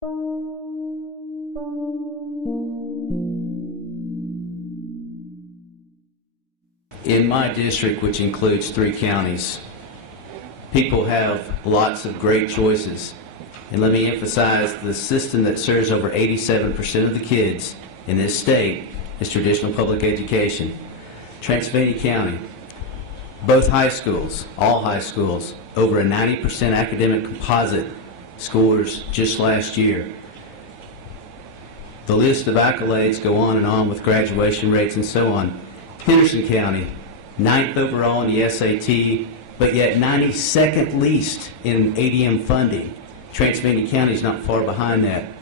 In my district, which includes 3 counties, people have lots of great choices. And let me emphasize, the system that serves over 87% of the kids in this state is traditional public education. Transylvania County, both high schools, all high schools, over a 90% academic composite scores just last year. The list of accolades go on and on with graduation rates and so on. Henderson County, 9th overall in the SAT, but yet 92nd least in ADM funding. Transylvania County is not far behind that.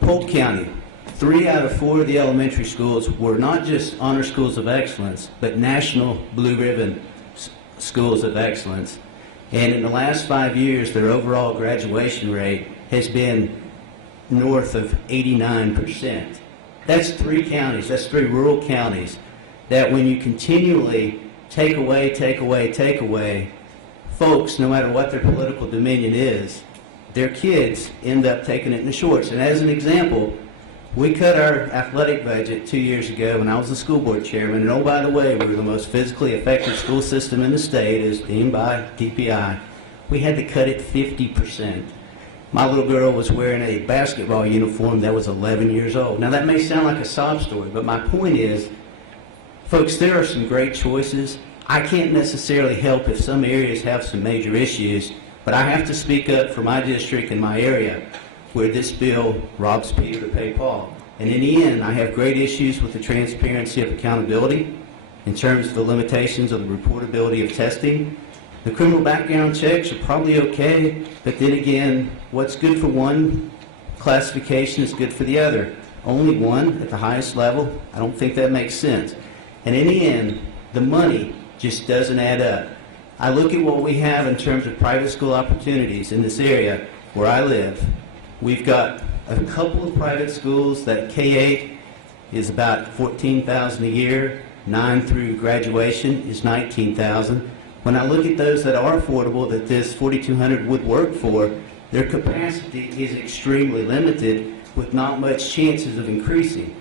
Polk County, 3 out of 4 of the elementary schools were not just honor schools of excellence, but national blue ribbon schools of excellence. And in the last 5 years, their overall graduation rate has been north of 89%. That's 3 counties, that's 3 rural counties, that when you continually take away, folks, no matter what their political dominion is, their kids end up taking it in the shorts. And as an example, we cut our athletic budget 2 years ago when I was the school board chairman, and oh, by the way, we were the most physically effective school system in the state as deemed by DPI. We had to cut it 50%. My little girl was wearing a basketball uniform that was 11 years old. Now that may sound like a sob story, but my point is, folks, there are some great choices. I can't necessarily help if some areas have some major issues, but I have to speak up for my district and my area where this bill robs Peter to pay Paul. And in the end, I have great issues with the transparency of accountability in terms of the limitations of the reportability of testing. The criminal background checks are probably okay, but then again, what's good for one classification is good for the other. Only one at the highest level, I don't think that makes sense. And in the end, the money just doesn't add up. I look at what we have in terms of private school opportunities in this area where I live. We've got a couple of private schools that K-8 is about $14,000 a year, 9 through graduation is $19,000. When I look at those that are affordable, that this 4,200 would work for, their capacity is extremely limited with not much chances of increasing.